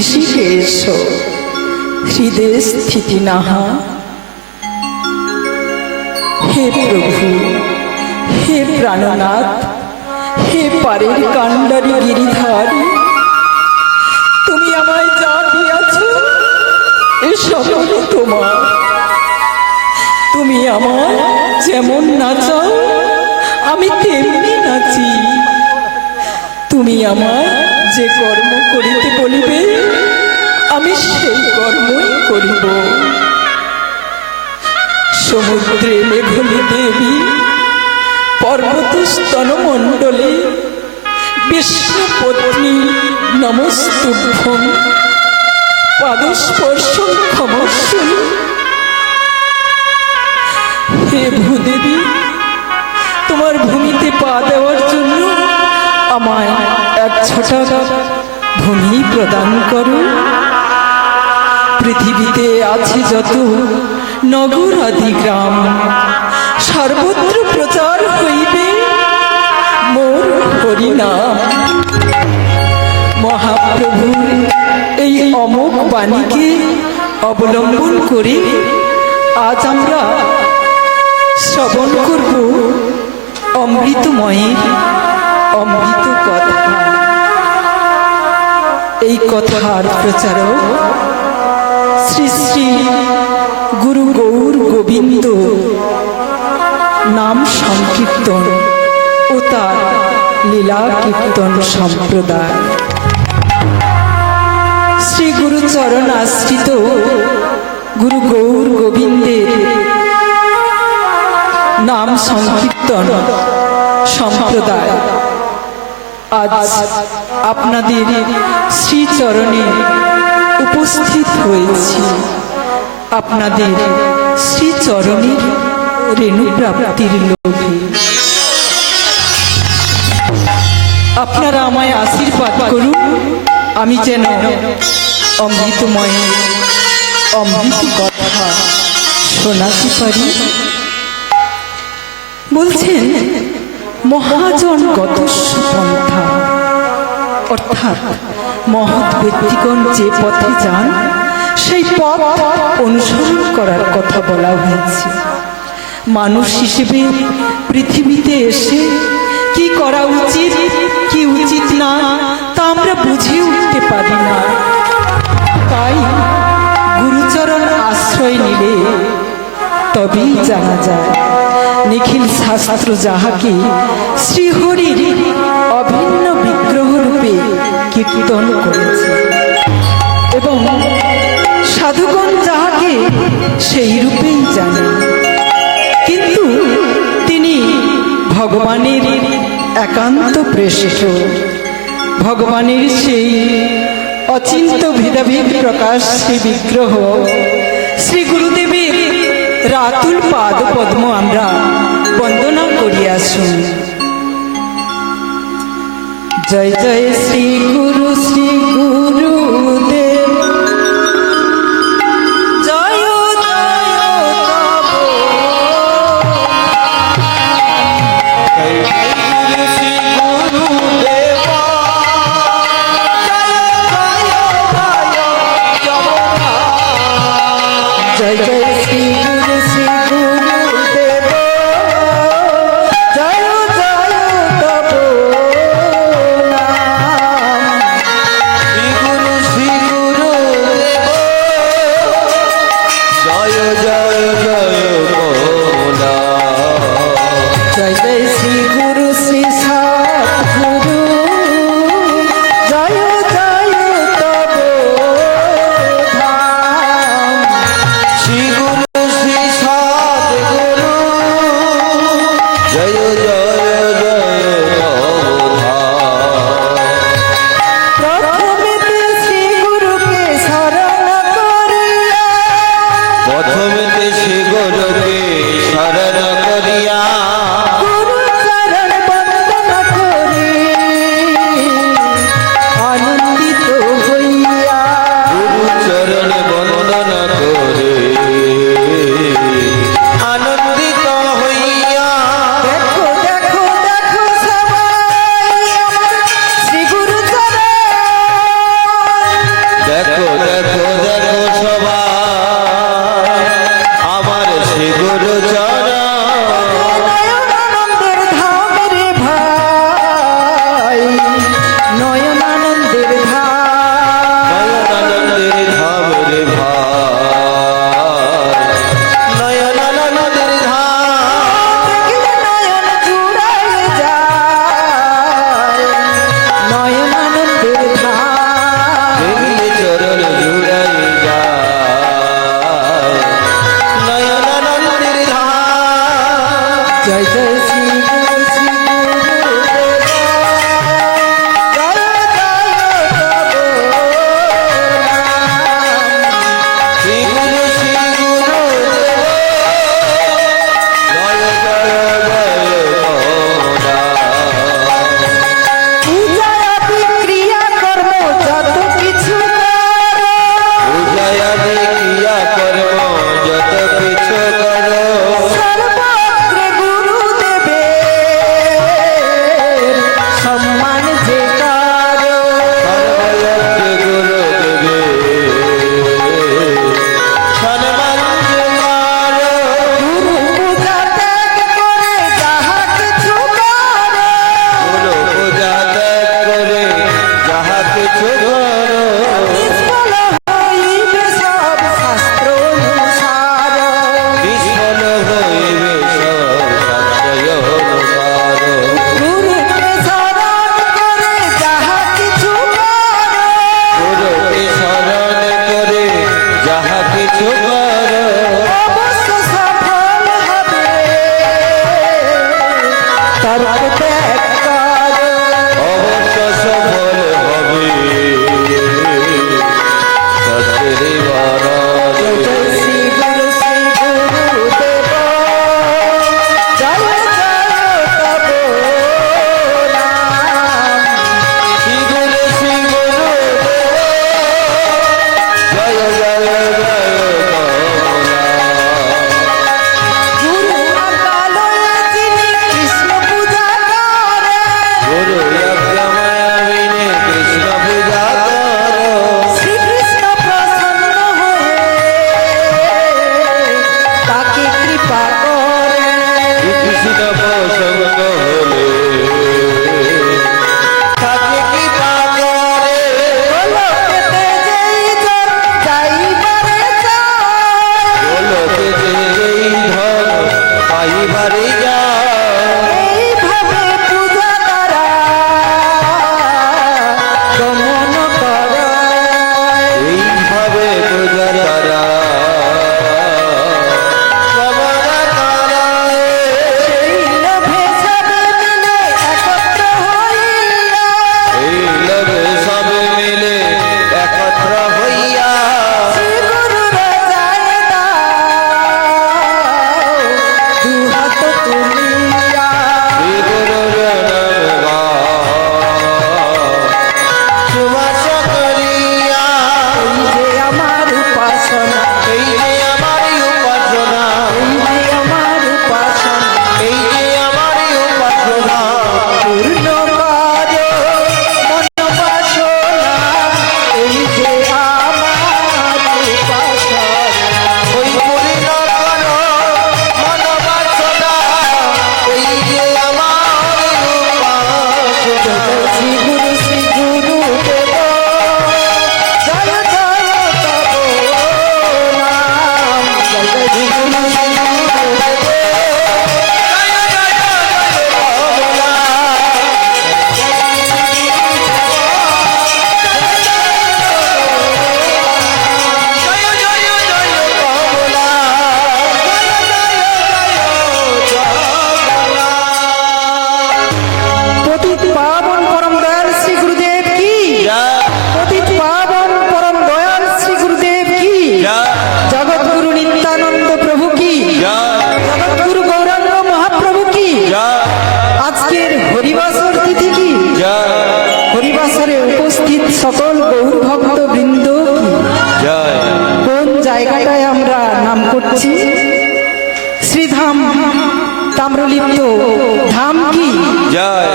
ঋষিকেশ হৃদয় স্থিতি নাহা। হে প্রভু, হে প্রাণনাথ, হে পারের কাণ্ডারি গিরিধার, তুমি আমায় যা দিয়াছ এ সকল তোমার। তুমি আমার যেমন নাচাও আমি তেমনি নাচি। তুমি আমার যে কর্ম করিতে বলিবে আমি সেই কর্মই করিব। সমুদ্রে মেঘলি দেবী, পর্বত স্তনমণ্ডলে বিষ্ণু পত্নী নমস্তুভ্যং, পাদস্পর্শং ক্ষমস্বী। হে ভূদেবী, তোমার ভূমিতে পা দেওয়ার জন্য আমায় এক ছোটা ভূমি প্রদান করো। পৃথিবীতে আছে যত নগর আদি গ্রাম, সর্বত্র প্রচার হইবে মোর হরিনাম। মহাপ্রভুর এই অমোঘ বাণীকে অবলম্বন করে আজ আমরা শ্রবণ করব অমৃতময়ের অমৃত কথা। এই কথার প্রচারক শ্রী শ্রী গুরু গৌর গোবিন্দ নাম সংকীর্তন ও তার লীলা কীর্তন সম্প্রদায়। শ্রী গুরুচরণ আশ্রিত গুরু গৌর গোবিন্দের নাম সংকীর্তন সম্প্রদায় আজ আপনাদের শ্রীচরণে উপস্থিত হয়েছি। আপনাদের শ্রীচরণের রেণু প্রাপ্তির লোভে আপনারা আমায় আশীর্বাদ করুন, আমি যেন অমৃতময় অমৃত কথা শোনাতে পারি। বলছেন মহাজনগত পন্থা, অর্থাৎ মহৎ ব্যক্তিগণ যে পথে যান সেই পথ অনুসরণ করার কথা বলা হয়েছে। মানুষ হিসেবে পৃথিবীতে এসে কি করা উচিত কি উচিত না তা আমরা বুঝে উঠতে পারি না। তাই গুরুচরণ আশ্রয় নিলে তবেই জানা যায় নিখিল শাস্ত্র যাহাকে শ্রীহরির অভিন্ন বিগ্রহ রূপে কীর্তন করেছে এবং সাধুগণ যাহাকে সেই রূপেই জানে। কিন্তু তিনি ভগবানের একান্ত প্রেষ্ঠ, ভগবানের সেই অচিন্ত ভেদাভেদ প্রকাশ শ্রী বিগ্রহ শ্রী গুরুদেবের রাতুল পাদ পদ্ম আমরা বন্দনা করি। আসুন। জয় জয় শ্রী গুরুদেব, জয় শ্রী শ্রী গুরু দেব জয় জয় তব নাম জয় জয় শ্রী গুরু দেব পতিত পাবন পরম দয়াল শ্রী গুরুদেব কি পতিত পাবন পরম দয়াল শ্রী গুরুদেব কি জগৎগুরু নিত্যানন্দ প্রভু কি জগৎগুরু গৌরাঙ্গ মহাপ্রভু কি আজকের হরিবাসর তিথি কি হরিবাসরে উপস্থিত সকল গৌর ভক্ত বৃন্দ কি কোন জায়গাটায় আমরা নাম করছি শ্রীধাম তাম্রলিপ্ত ধাম কি জয়